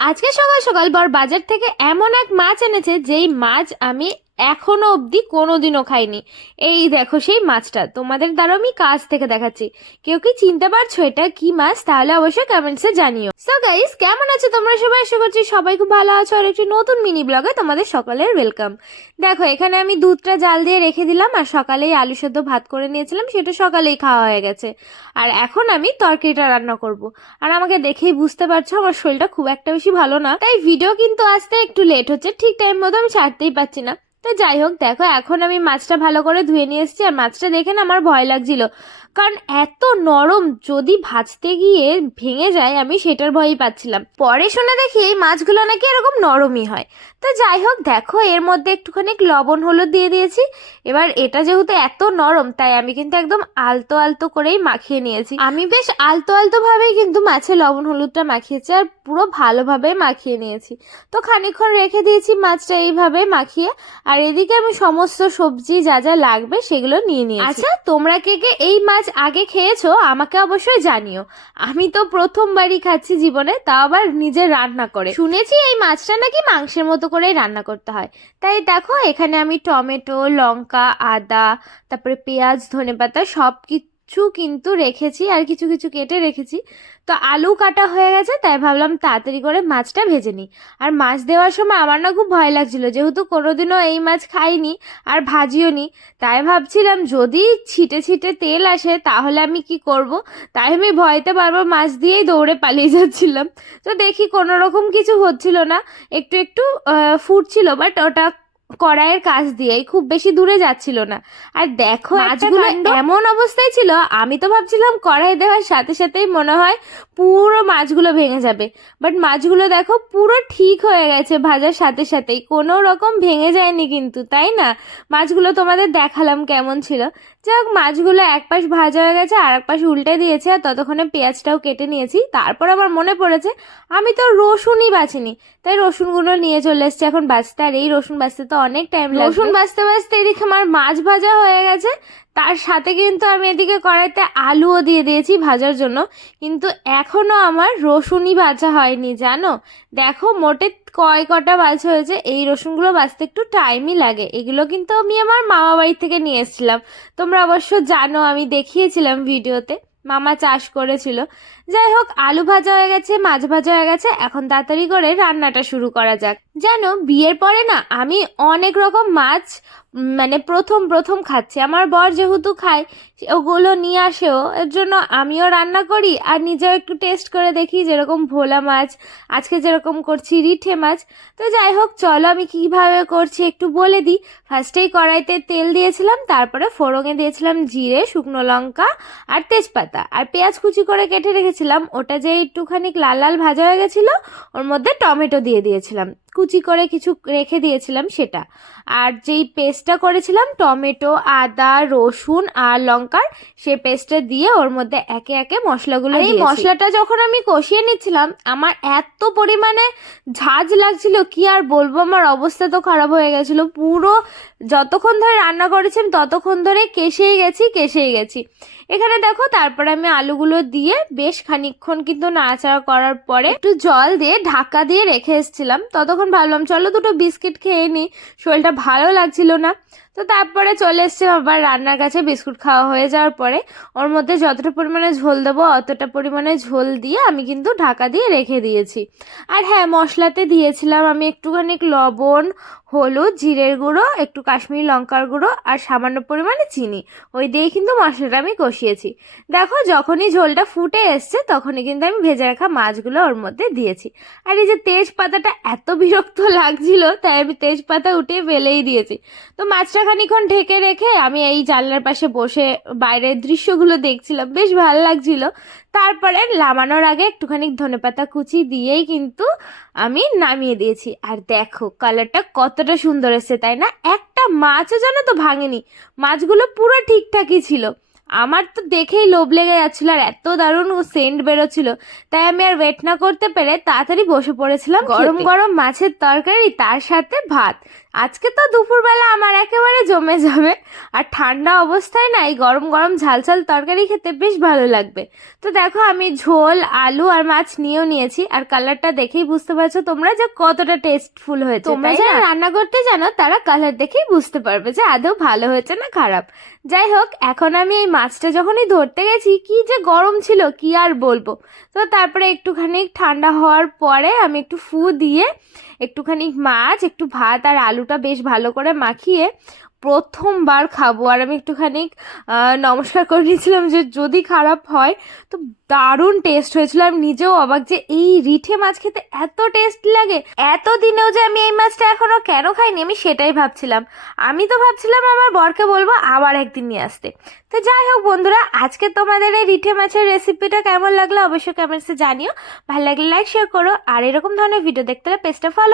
আজকে সকাল সকাল বর বাজার থেকে এমন এক মাছ এনেছে যেই মাছ আমি এখনো অবধি কোনোদিনও খাইনি। এই দেখো সেই মাছটা, তোমাদের দ্বারা আমি কাছ থেকে দেখাচ্ছি। কেউ কি চিনতে পারছো এটা কি মাছ? তাহলে অবশ্যই কমেন্টসে জানিও। সো গাইস, কেমন আছো তোমরা সবাই? আশা করছি সবাই খুব ভালো আছো। আর একটি নতুন মিনি ব্লগে তোমাদের সকলের ওয়েলকাম। দেখো এখানে আমি দুধটা জাল দিয়ে রেখে দিলাম, আর সকালেই আলু সেদ্ধ ভাত করে নিয়েছিলাম, সেটা সকালেই খাওয়া হয়ে গেছে। আর এখন আমি তরকারিটা রান্না করব। আর আমাকে দেখেই বুঝতে পারছো আমার শরীরটা খুব একটা বেশি ভালো না, তাই ভিডিও কিন্তু আসতে একটু লেট হচ্ছে, ঠিক টাইম মতো আমি ছাড়তেই পারছি না। তো যাই হোক, দেখো এখন আমি মাছটা ভালো করে ধুয়ে নিয়ে এসেছি। আর মাছটা দেখে না আমার ভয় লাগছিল, কারণ এত নরম, যদি ভাজতে গিয়ে ভেঙে যায় আমি সেটার ভয়ই পাচ্ছিলাম। পরে শুনে দেখি এই মাছগুলো নাকি এরকম নরমই হয়। তো যাই হোক, দেখো এর মধ্যে একটুখানি লবণ হলুদ দিয়ে দিয়েছি। এবার এটা যেহেতু এত নরম, তাই আমি কিন্তু একদম আলতো আলতো করেই মাখিয়ে নিয়েছি। আমি বেশ আলতো আলতো ভাবেই কিন্তু মাছে লবণ হলুদটা মাখিয়েছি, আর পুরো ভালোভাবে মাখিয়ে নিয়েছি। তো খানিকক্ষণ রেখে দিয়েছি মাছটা এইভাবে মাখিয়ে। আর এদিকে আমি সমস্ত সবজি যা যা লাগবে সেগুলো নিয়ে নিয়েছি। আচ্ছা, তোমরা কে কে এই মাছ আগে খেয়েছো আমাকে অবশ্যই জানিও। আমি তো প্রথমবারই খাচ্ছি জীবনে, তাও আবার নিজে রান্না করে। শুনেছি এই মাছটা নাকি মাংসের মতো করেই রান্না করতে হয়। তাই দেখো এখানে আমি টমেটো, লঙ্কা, আদা, তারপরে পেঁয়াজ, ধনেপাতা সব কিছু কিন্তু রেখেছি, আর কিছু কিছু কেটে রেখেছি। তো আলু কাটা হয়ে গেছে, তাই ভাবলাম তাড়াতাড়ি করে মাছটা ভেজে নিই। আর মাছ দেওয়ার সময় আমার না খুব ভয় লাগছিল, যেহেতু কোনোদিনও এই মাছ খাইনি আর ভাজিও নি। তাই ভাবছিলাম যদি ছিটে ছিটে তেল আসে তাহলে আমি কি করব। তাই আমি ভয়তে বারবার মাছ দিয়েই দৌড়ে পালিয়ে যাচ্ছিলাম। তো দেখি কোনো রকম কিছু হচ্ছিল না, একটু একটু ফুটছিল, বাট ওটা কড়াইয়ের কাছ দিয়েই, খুব বেশি দূরে যাচ্ছিল না। আর দেখো মাছগুলো এমন অবস্থায় ছিল, আমি তো ভাবছিলাম কড়াই দেওয়ার সাথে সাথেই মনে হয় পুরো মাছগুলো ভেঙে যাবে। বাট মাছগুলো দেখো পুরো ঠিক হয়ে গেছে, ভাজার সাথে সাথেই কোনো রকম ভেঙে যায়নি কিন্তু, তাই না? মাছগুলো তোমাদের দেখালাম কেমন ছিল। যাই হোক, মাছগুলো এক পাশ ভাজা হয়ে গেছে, আর এক পাশ উল্টে দিয়েছে, আর ততক্ষণে পেঁয়াজটাও কেটে নিয়েছি। তারপর আবার মনে পড়েছে আমি তো রসুনই বাছিনি, তাই রসুনগুলো নিয়ে চলে এসেছি এখন বাছতে। আর এই রসুন বাছতে তো অনেক টাইম লাগে। রসুন বাছতে বাছতে এদিকে আমার মাছ ভাজা হয়ে গেছে, তার সাথে কিন্তু আমি এদিকে কড়াইতে আলুও দিয়ে দিয়েছি ভাজার জন্য। কিন্তু এখনো আমার রসুনই ভাজা হয়নি, জানো? দেখো মোটে কটা বাছা হয়েছে। এই রসুনগুলো বাছতে একটু টাইমই লাগে। এগুলো কিন্তু আমি আমার মামা বাড়ি থেকে নিয়ে এসেছিলাম, তোমরা অবশ্য জানো, আমি দেখিয়েছিলাম ভিডিওতে, মামা চাষ করেছিল। যাই হোক, আলু ভাজা হয়ে গেছে, মাছ ভাজা হয়ে গেছে, এখন তাড়াতাড়ি করে রান্নাটা শুরু করা যাক। জানো, বিয়ের পরে না আমি অনেক রকম মাছ মানে প্রথম প্রথম খাচ্ছি। আমার বর যেহেতু খায়, ওগুলো নিয়ে আসেও, এর জন্য আমিও রান্না করি আর নিজেও একটু টেস্ট করে দেখি। যেরকম ভোলা মাছ, আজকে যেরকম করছি রিঠে মাছ। তো যাই হোক, চলো আমি কিভাবে করছি একটু বলে দিই। ফার্স্টেই কড়াইতে তেল দিয়েছিলাম, তারপরে ফোড়নে দিয়েছিলাম জিরে, শুকনো লঙ্কা আর তেজপাতা, আর পেঁয়াজ কুচি করে কেটে রেখেছিলাম। ওটা যে একটুখানি লাল লাল ভাজা হয়ে গেছিলো, ওর মধ্যে টমেটো দিয়ে দিয়েছিলাম, কুচি করে কিছু রেখে দিয়েছিলাম সেটা। আর যেই পেস্টটা করেছিলাম টমেটো, আদা, রসুন আর লঙ্কার, সেই পেস্টটা দিয়ে ওর মধ্যে একে একে মশলাগুলো দিয়েছি। এই মশলাটা যখন আমি কষিয়ে নিচ্ছিলাম, আমার এত পরিমাণে ঝাঁজ লাগছিল কি আর বলবো, আমার অবস্থা তো খারাপ হয়ে গেছিল পুরো। যতক্ষণ ধরে রান্না করেছি ততক্ষণ ধরে কেশেই গেছি। এখানে দেখো, তারপরে আমি আলুগুলো দিয়ে বেশ খানিকক্ষণ কিন্তু নাড়াচাড়া করার পরে একটু জল দিয়ে ঢাকা দিয়ে রেখে এসেছিলাম। ততক্ষণ ভাবলাম চলো দুটো বিস্কিট খেয়ে নিই, শরীরটা ভালো লাগছিল না। তো তারপরে চলে এসছে আবার রান্নার কাছে। বিস্কুট খাওয়া হয়ে যাওয়ার পরে ওর মধ্যে যতটা পরিমাণে ঝোল দেবো অতটা পরিমাণে ঝোল দিয়ে আমি কিন্তু ঢাকা দিয়ে রেখে দিয়েছি। আর হ্যাঁ, মশলাতে দিয়েছিলাম আমি একটুখানি লবণ, হলুদ, জিরের গুঁড়ো, একটু কাশ্মীরি লঙ্কার গুঁড়ো আর সামান্য পরিমাণে চিনি। ওই দিয়েই কিন্তু মশলাটা আমি কষিয়েছি। দেখো যখনই ঝোলটা ফুটে এসছে তখনই কিন্তু আমি ভেজে রাখা মাছগুলো ওর মধ্যে দিয়েছি। আর এই যে তেজপাতাটা এত বিরক্ত লাগছিল, তাই আমি তেজপাতা উঠিয়ে ফেলেই দিয়েছি। তো মাছটা খানিকক্ষণ ঢেকে রেখে আমি এই জানলার পাশে বসে বাইরের দৃশ্যগুলো দেখছিলাম, বেশ ভালো লাগছিল। তারপরে নামানোর আগে একটুখানি ধনেপাতা কুচি দিয়েই কিন্তু আমি নামিয়ে দিয়েছি। আর দেখো কালারটা কতটা সুন্দর এসেছে, তাই না? একটা মাছও যেন তো ভাঙেনি, মাছগুলো পুরো ঠিকঠাকই ছিল। আমার তো দেখেই লোভ লেগে যাচ্ছিল, আর এত দারুণ সেন্ট বেরোচ্ছিল, তাই আমি আর ওয়েট না করতে পেরে তাড়াতাড়ি বসে পড়েছিলাম গরম গরম মাছের তরকারি তার সাথে ভাত। আজকে তো দুপুরবেলা আমার একেবারে জমে যাবে। আর ঠান্ডা অবস্থায় না এই গরম গরম ঝাল ঝাল তরকারি খেতে বেশ ভালো লাগবে। তো দেখো আমি ঝোল, আলু আর মাছ নিয়েও নিয়েছি, আর কালারটা দেখেই বুঝতে পারছো তোমরা যে কতটা টেস্টফুল হয়েছে। তোমরা যারা রান্না করতে জানো তারা কালার দেখেই বুঝতে পারবে যে আদৌ ভালো হয়েছে না খারাপ। যাই হোক, এখন আমি এই মাছটা যখনই ধরতে গেছি কি যে গরম ছিল কি আর বলবো। তো তারপরে একটুখানি ঠান্ডা হওয়ার পরে আমি একটু ফু দিয়ে একটুখানি মাছ, একটু ভাত আর আলুটা বেশ ভালো করে মাখিয়ে প্রথমবার খাবো। আর আমি একটুখানি নমস্কার করে নিয়েছিলাম যে যদি খারাপ হয় তো। দারুণ টেস্ট হয়েছিল, আমি নিজেও অবাক যে এই রিঠে মাছ খেতে এত টেস্ট লাগে। এতদিনেও যে আমি এই মাছটা এখনো কেন খাইনি আমি সেটাই ভাবছিলাম। আমি তো ভাবছিলাম আমার বরকে বলবো আবার একদিন নিয়ে আসতে। তো যাই হোক বন্ধুরা, আজকে তোমাদের এই রিঠে মাছের রেসিপিটা কেমন লাগলো অবশ্যই কমেন্টসে জানিও। ভালো লাগলে লাইক শেয়ার করো, আর এরকম ধরনের ভিডিও দেখতে হলে পেজটা ফলো